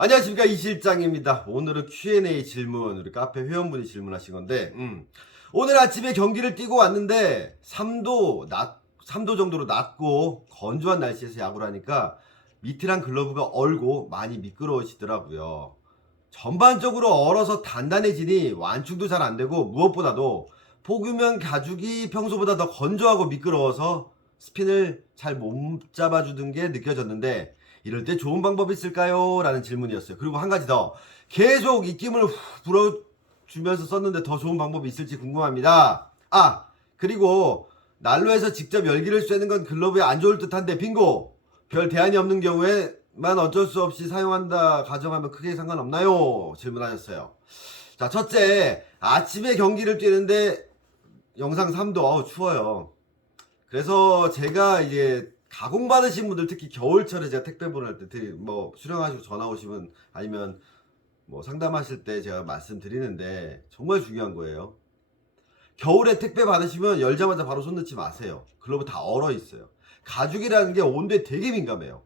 안녕하십니까, 이 실장입니다. 오늘은 Q&A 질문, 우리 카페 회원분이 질문하신 건데, 오늘 아침에 경기를 뛰고 왔는데 3도 정도로 낮고 건조한 날씨에서 야구를 하니까 미트랑 글러브가 얼고 많이 미끄러우시더라고요. 전반적으로 얼어서 단단해지니 완충도 잘 안되고, 무엇보다도 폭우면 가죽이 평소보다 더 건조하고 미끄러워서 스핀을 잘 못 잡아주는 게 느껴졌는데, 이럴 때 좋은 방법이 있을까요? 라는 질문이었어요. 그리고 한 가지 더, 계속 입김을 불어주면서 썼는데 더 좋은 방법이 있을지 궁금합니다. 그리고 난로에서 직접 열기를 쐬는 건 글러브에 안 좋을 듯한데 빙고! 별 대안이 없는 경우에만 어쩔 수 없이 사용한다 가정하면 크게 상관없나요? 질문하셨어요. 자, 첫째, 아침에 경기를 뛰는데 영상 3도, 추워요. 그래서 제가 이제 가공받으신 분들, 특히 겨울철에 제가 택배 보낼 때 뭐 수령하시고 전화 오시면, 아니면 뭐 상담하실 때 제가 말씀드리는데 정말 중요한 거예요. 겨울에 택배 받으시면 열자마자 바로 손 넣지 마세요. 글러브 다 얼어 있어요. 가죽이라는 게 온도에 되게 민감해요.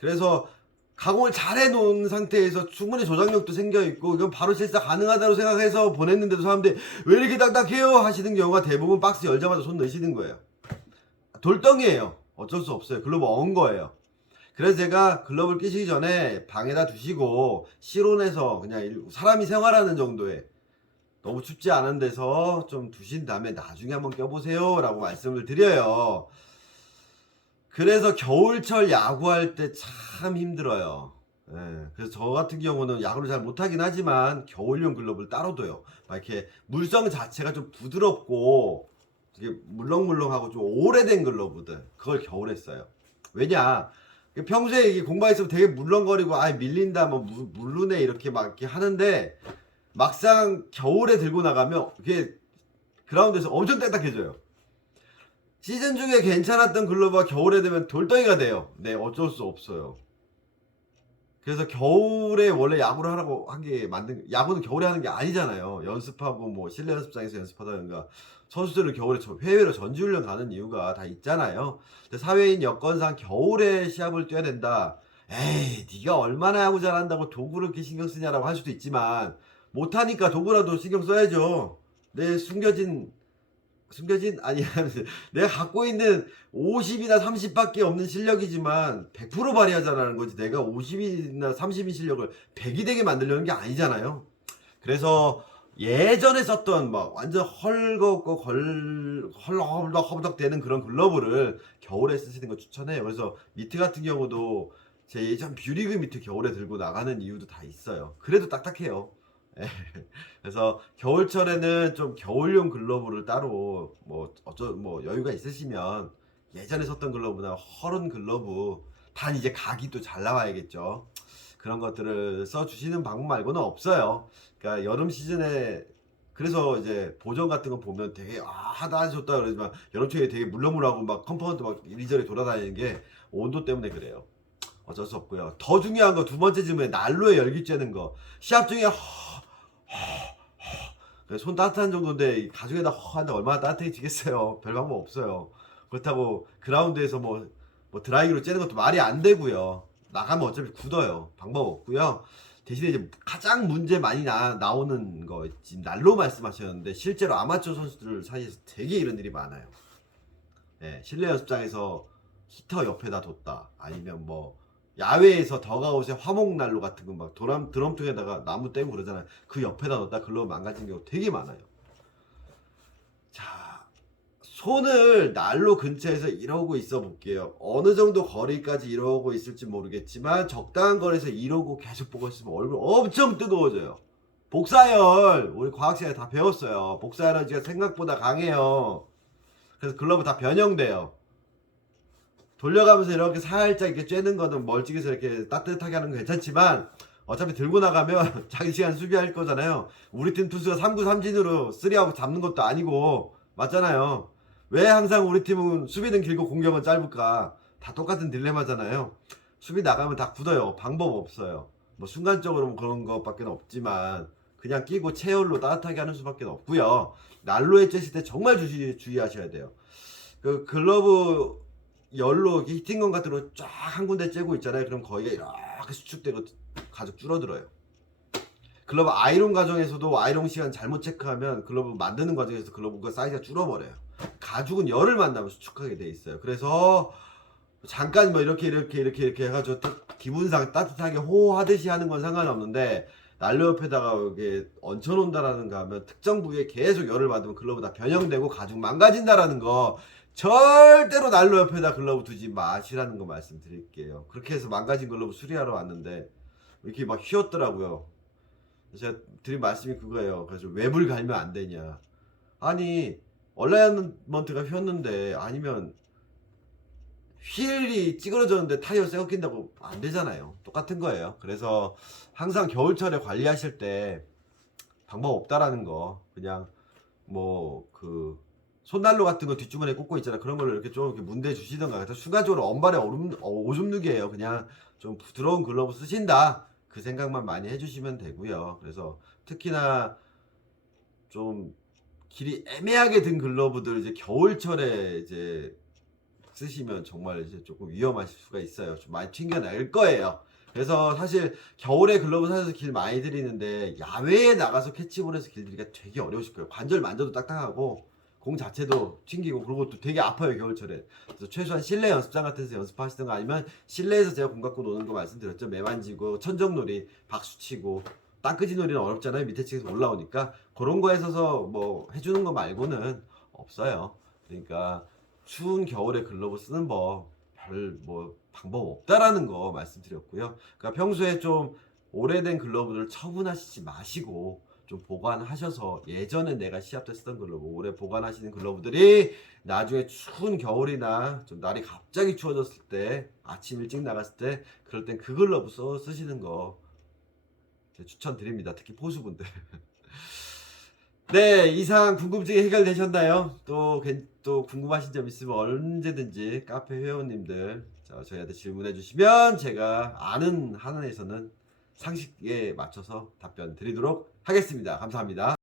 그래서 가공을 잘 해놓은 상태에서 충분히 조작력도 생겨있고 이건 바로 실사 가능하다고 생각해서 보냈는데도 사람들이 왜 이렇게 딱딱해요 하시는 경우가 대부분 박스 열자마자 손 넣으시는 거예요. 돌덩이에요. 어쩔 수 없어요. 글러브 언 거예요. 그래서 제가 글러브를 끼시기 전에 방에다 두시고 실온에서 그냥 사람이 생활하는 정도에, 너무 춥지 않은 데서 좀 두신 다음에 나중에 한번 껴보세요 라고 말씀을 드려요. 그래서 겨울철 야구할 때 참 힘들어요. 그래서 저 같은 경우는 야구를 잘 못하긴 하지만 겨울용 글러브를 따로 둬요. 막 이렇게 물성 자체가 좀 부드럽고 되게 물렁물렁하고 좀 오래된 글러브들, 그걸 겨울에 써요. 왜냐, 평소에 이게 공부하 있으면 되게 물렁거리고 밀린다 뭐 물르네 이렇게 막 이렇게 하는데, 막상 겨울에 들고 나가면 이게 그라운드에서 엄청 딱딱해져요. 시즌 중에 괜찮았던 글러브가 겨울에 되면 돌덩이가 돼요. 네, 어쩔 수 없어요. 그래서 겨울에 원래 야구를 하라고 한 게 야구는 겨울에 하는 게 아니잖아요. 연습하고 뭐 실내 연습장에서 연습하다든가, 선수들은 겨울에 해외로 전지훈련 가는 이유가 다 있잖아요. 근데 사회인 여건상 겨울에 시합을 뛰어야 된다. 에이, 네가 얼마나 야구 잘한다고 도구를 이렇게 신경 쓰냐라고 할 수도 있지만, 못하니까 도구라도 신경 써야죠. 내 숨겨진 아니 내가 갖고 있는 50이나 30밖에 없는 실력이지만 100% 발휘하자라는 거지, 내가 50이나 30인 실력을 100이 되게 만들려는 게 아니잖아요. 그래서 예전에 썼던 막 완전 헐겁고 헐렁헐렁 되는 그런 글러브를 겨울에 쓰시는 거 추천해요. 그래서 미트 같은 경우도 제 예전 뷰리그 미트 겨울에 들고 나가는 이유도 다 있어요. 그래도 딱딱해요. 그래서 겨울철에는 좀 겨울용 글러브를 따로 뭐 여유가 있으시면 예전에 썼던 글러브나 허른 글러브, 단 이제 각이 또 잘 나와야겠죠. 그런 것들을 써주시는 방법 말고는 없어요. 그러니까 여름 시즌에, 그래서 이제 보정 같은 거 보면 되게 하다 좋다 그러지만 여름철에 되게 물렁물렁하고 막 컴파운드 막 이리저리 돌아다니는 게 온도 때문에 그래요. 어쩔 수 없고요. 더 중요한 거, 두 번째 질문에 난로에 열기 쬐는 거. 시합 중에 손 따뜻한 정도인데 가죽에다 하는데 얼마나 따뜻해지겠어요. 별 방법 없어요. 그렇다고 그라운드에서 뭐 드라이기로 째는 것도 말이 안 되고요. 나가면 어차피 굳어요. 방법 없고요. 대신에 이제 가장 문제 많이 나오는 거, 지금 난로 말씀하셨는데 실제로 아마추어 선수들 사이에서 되게 이런 일이 많아요. 실내 연습장에서 히터 옆에다 뒀다, 아니면 뭐 야외에서 더가웃에 화목난로 같은 거 막 드럼통에다가 나무 떼고 그러잖아요. 그 옆에다 넣었다 글러브 망가진 경우 되게 많아요. 자, 손을 난로 근처에서 이러고 있어 볼게요. 어느 정도 거리까지 이러고 있을지 모르겠지만 적당한 거리에서 이러고 계속 보고 있으면 얼굴 엄청 뜨거워져요. 복사열, 우리 과학시간에 다 배웠어요. 복사에너지가 생각보다 강해요. 그래서 글러브 다 변형돼요. 돌려가면서 이렇게 살짝 이렇게 쬐는 거는 멀찍이서 이렇게 따뜻하게 하는 건 괜찮지만, 어차피 들고 나가면 자기 시간 수비할 거잖아요. 우리 팀 투수가 3구 3진으로 3아웃 잡는 것도 아니고, 맞잖아요. 왜 항상 우리 팀은 수비는 길고 공격은 짧을까? 다 똑같은 딜레마잖아요. 수비 나가면 다 굳어요. 방법 없어요. 뭐 순간적으로 그런 것밖에 없지만 그냥 끼고 체열로 따뜻하게 하는 수밖에 없고요. 난로에 쬐실 때 정말 주의하셔야 돼요. 그 글러브 열로 히팅건 같은 거 쫙 한 군데 째고 있잖아요. 그럼 거기가 이렇게 수축되고 가죽 줄어들어요. 글러브 아이론 과정에서도 아이론 시간 잘못 체크하면 글러브 만드는 과정에서 글러브가 사이즈가 줄어버려요. 가죽은 열을 만나면 수축하게 돼 있어요. 그래서 잠깐 뭐 이렇게 해가지고 기분상 따뜻하게 호호하듯이 하는 건 상관없는데 난로 옆에다가 이렇게 얹혀놓는다라는가 하면 특정 부위에 계속 열을 받으면 글러브 다 변형되고 가죽 망가진다라는 거 절대로 난로 옆에다 글러브 두지 마시라는 거 말씀드릴게요. 그렇게 해서 망가진 글러브 수리하러 왔는데 이렇게 막 휘었더라고요. 제가 드린 말씀이 그거예요. 그래서 왜 물 갈면 안 되냐. 아니 얼라이먼트가 휘었는데 아니면 휠이 찌그러졌는데 타이어 새거 낀다고 안 되잖아요. 똑같은 거예요. 그래서 항상 겨울철에 관리하실 때 방법 없다라는 거 그냥 뭐 그 손난로 같은 거 뒷주머니에 꽂고 있잖아. 그런 거를 이렇게 좀 이렇게 문대 주시던가. 그래서 순간적으로 언발에 오줌 누기예요. 그냥 좀 부드러운 글러브 쓰신다. 그 생각만 많이 해주시면 되고요. 그래서 특히나 좀 길이 애매하게 든 글러브들 이제 겨울철에 이제 쓰시면 정말 이제 조금 위험하실 수가 있어요. 좀 많이 튕겨낼 거예요. 그래서 사실 겨울에 글러브 사셔서 길 많이 들이는데 야외에 나가서 캐치볼에서 길 들이기가 되게 어려우실 거예요. 관절 만져도 딱딱하고 공 자체도 튕기고 그리고 또 되게 아파요 겨울철에. 그래서 최소한 실내 연습장 같은 데서 연습하시든가 아니면 실내에서 제가 공 갖고 노는 거 말씀드렸죠. 매 만지고 천정놀이 박수치고 땅끄지놀이는 어렵잖아요. 밑에 층에서 올라오니까 그런 거에 있어서 뭐 해주는 거 말고는 없어요. 그러니까 추운 겨울에 글러브 쓰는 법 별 뭐 방법 없다라는 거 말씀드렸고요. 그러니까 평소에 좀 오래된 글러브를 처분하시지 마시고 좀 보관하셔서 예전에 내가 시합 때 쓰던 글러브 오래 보관하시는 글러브들이 나중에 추운 겨울이나 좀 날이 갑자기 추워졌을 때 아침 일찍 나갔을 때 그럴 땐 그 글러브 쓰시는 거 추천드립니다. 특히 포수분들. 네, 이상 궁금증이 해결되셨나요? 또 궁금하신 점 있으면 언제든지 카페 회원님들 저희한테 질문해 주시면 제가 아는 한에서는 상식에 맞춰서 답변 드리도록 하겠습니다. 감사합니다.